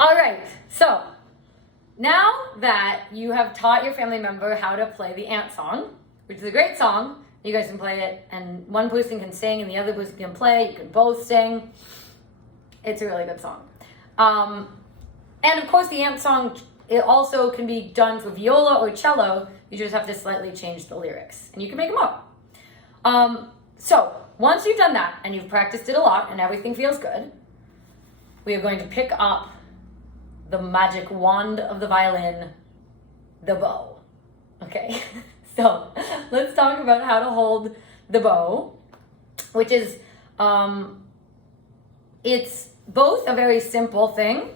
All right, so now that you have taught your family member how to play the ant song, which is a great song, you guys can play it and one person can sing and the other person can play, you can both sing. It's a really good song. And of course the ant song, it also can be done for viola or cello. You just have to slightly change the lyrics and you can make them up. So once you've done that and you've practiced it a lot and everything feels good, we are going to pick up the magic wand of the violin, the bow. Okay, so let's talk about how to hold the bow, which is, it's both a very simple thing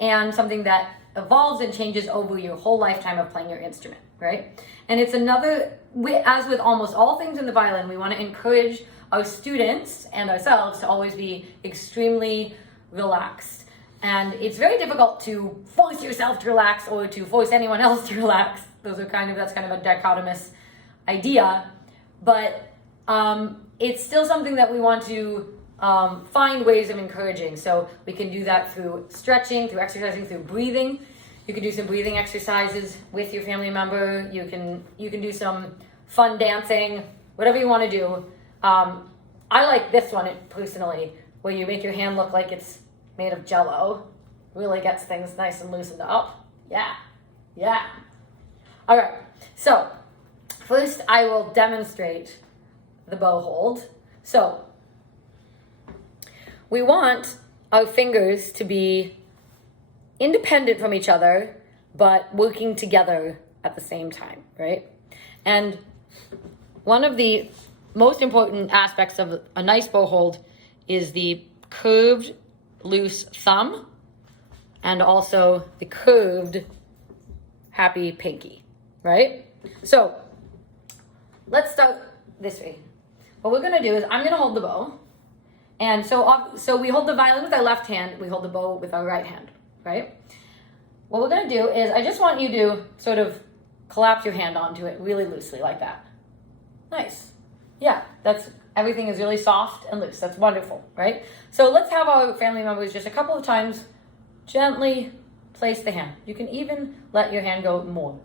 and something that evolves and changes over your whole lifetime of playing your instrument, right? And it's another, as with almost all things in the violin, we want to encourage our students and ourselves to always be extremely relaxed. And it's very difficult to force yourself to relax or to force anyone else to relax. That's kind of a dichotomous idea, but it's still something that we want to find ways of encouraging. So we can do that through stretching, through exercising, through breathing. You can do some breathing exercises with your family member. You can do some fun dancing, whatever you want to do. I like this one personally, where you make your hand look like it's made of Jell-O. Really gets things nice and loosened up. Yeah. All right, so first I will demonstrate the bow hold. So we want our fingers to be independent from each other, but working together at the same time, right? And one of the most important aspects of a nice bow hold is the curved, loose thumb and also the curved, happy pinky, right? So let's start this way. What we're gonna do is I'm gonna hold the bow. And so we hold the violin with our left hand, we hold the bow with our right hand, right? What we're gonna do is I just want you to sort of collapse your hand onto it really loosely like that. Nice. Yeah, everything is really soft and loose. That's wonderful, right? So let's have our family members just a couple of times gently place the hand. You can even let your hand go more,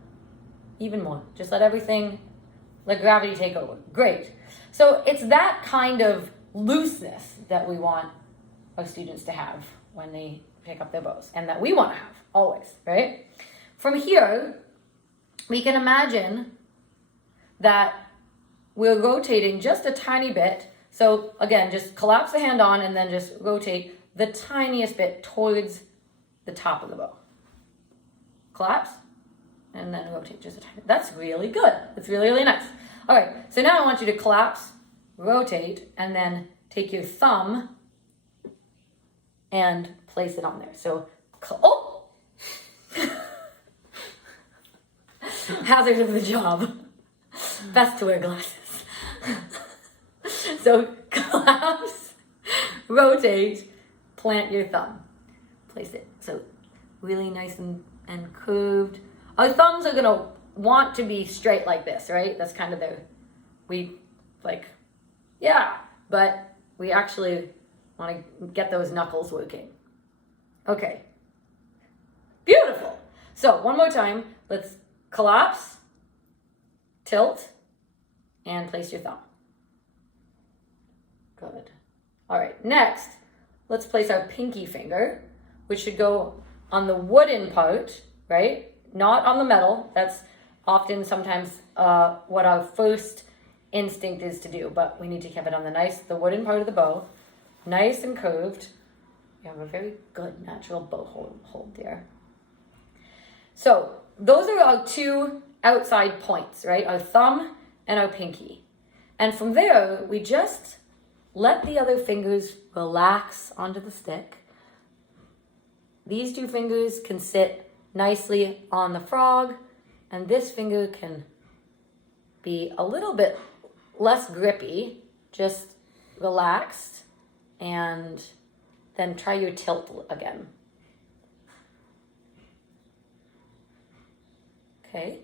even more. Just let gravity take over. Great. So it's that kind of looseness that we want our students to have when they pick up their bows and that we want to have always, right? From here, we can imagine that we're rotating just a tiny bit. So again, just collapse the hand on and then just rotate the tiniest bit towards the top of the bow. Collapse and then rotate just a tiny bit. That's really good. It's really, really nice. All right, so now I want you to collapse, rotate, and then take your thumb and place it on there. So, oh! Hazard of the job. Best to wear glasses. So collapse, rotate, plant your thumb. Place it so really nice and curved. Our thumbs are gonna want to be straight like this, right? That's kind of but we actually want to get those knuckles working. Okay. Beautiful. So one more time, let's collapse, tilt, and place your thumb. Good. All right, next, let's place our pinky finger, which should go on the wooden part, right? Not on the metal. That's often sometimes what our first instinct is to do, but we need to keep it on the wooden part of the bow, nice and curved. You have a very good natural bow hold there. So those are our two outside points, right? Our thumb and our pinky. And from there, we just let the other fingers relax onto the stick. These two fingers can sit nicely on the frog, and this finger can be a little bit less grippy, just relaxed, and then try your tilt again. Okay,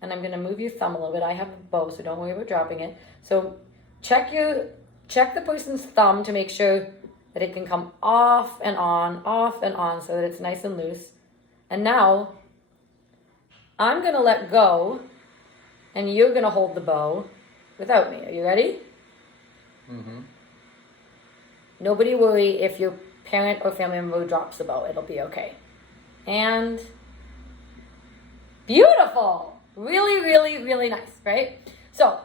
and I'm gonna move your thumb a little bit. I have a bow, so don't worry about dropping it. So check the person's thumb to make sure that it can come off and on so that it's nice and loose. And now I'm going to let go and you're going to hold the bow without me. Are you ready? Mm-hmm. Nobody worry if your parent or family member drops the bow. It'll be okay. And beautiful. Really, really, really nice, right? So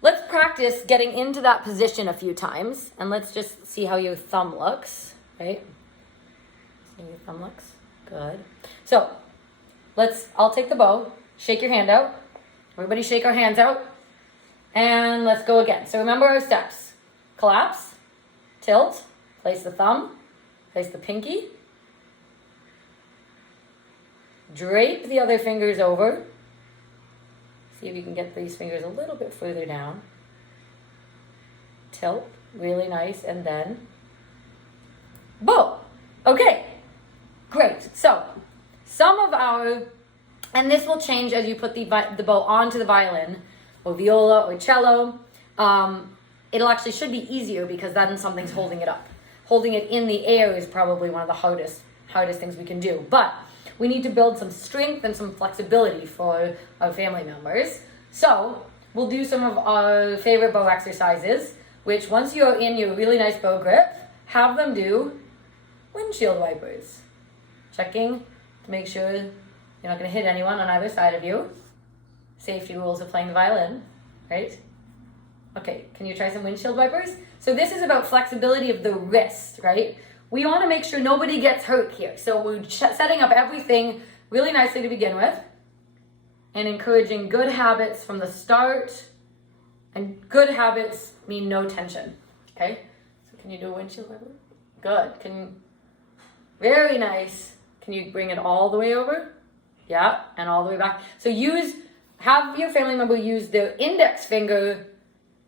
let's practice getting into that position a few times. And let's just see how your thumb looks, right? See how your thumb looks? Good. So I'll take the bow. Shake your hand out. Everybody shake our hands out. And let's go again. So remember our steps. Collapse, tilt, place the thumb, place the pinky, drape the other fingers over. See if you can get these fingers a little bit further down. Tilt, really nice, and then bow. Okay, great. So some of our, and this will change as you put the bow onto the violin or viola or cello. It'll actually should be easier because then something's holding it up. Holding it in the air is probably one of the hardest things we can do. But we need to build some strength and some flexibility for our family members. So we'll do some of our favorite bow exercises, which once you're in your really nice bow grip, have them do windshield wipers. Checking to make sure you're not going to hit anyone on either side of you. Safety rules of playing the violin, right? Okay, can you try some windshield wipers? So this is about flexibility of the wrist, right? We want to make sure nobody gets hurt here. So we're setting up everything really nicely to begin with and encouraging good habits from the start. And good habits mean no tension, okay? So can you do a windshield wiper? Good. Very nice. Can you bring it all the way over? Yeah, and all the way back. So have your family member use their index finger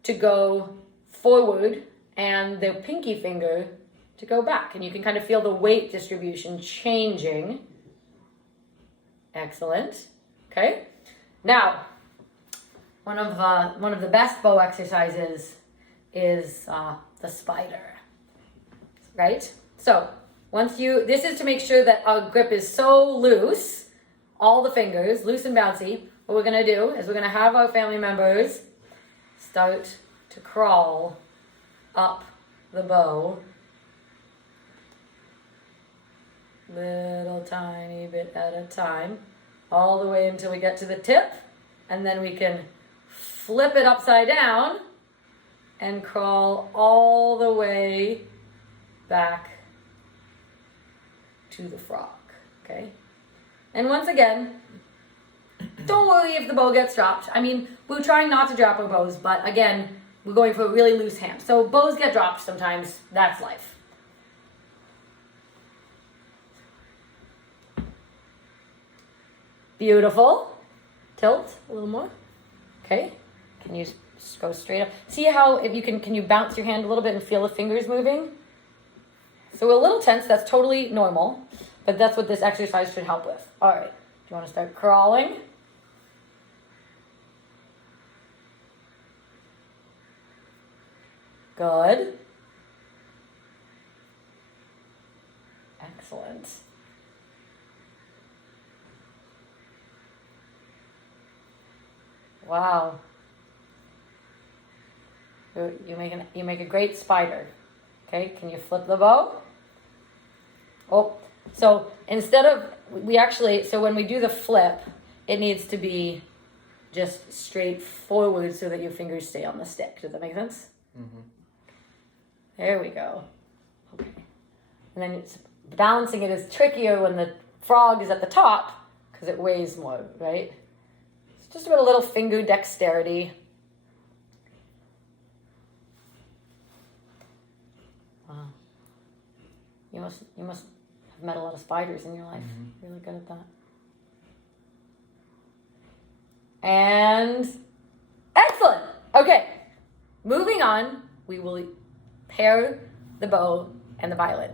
to go forward and their pinky finger to go back. And you can kind of feel the weight distribution changing. Excellent. Okay. Now, one of the best bow exercises is the spider, right? So this is to make sure that our grip is so loose, all the fingers, loose and bouncy. What we're going to do is we're going to have our family members start to crawl up the bow. Little tiny bit at a time. All the way until we get to the tip. And then we can flip it upside down and crawl all the way back to the frog. Okay? And once again, don't worry if the bow gets dropped. I mean, we're trying not to drop our bows, but again, we're going for a really loose hand. So bows get dropped sometimes. That's life. Beautiful. Tilt a little more. Okay. Can you just go straight up? See how, if you can you bounce your hand a little bit and feel the fingers moving? So we're a little tense. That's totally normal, but that's what this exercise should help with. All right. Do you want to start crawling? Good. Excellent. Wow. You make a great spider. Okay, can you flip the bow? Oh, so when we do the flip, it needs to be just straight forward so that your fingers stay on the stick. Does that make sense? Mm-hmm. There we go. Okay. And then balancing it is trickier when the frog is at the top because it weighs more, right? It's just about a little finger dexterity. Wow. You must have met a lot of spiders in your life. Mm-hmm. Really good at that. And excellent. Okay. Moving on, we will pair the bow and the violin.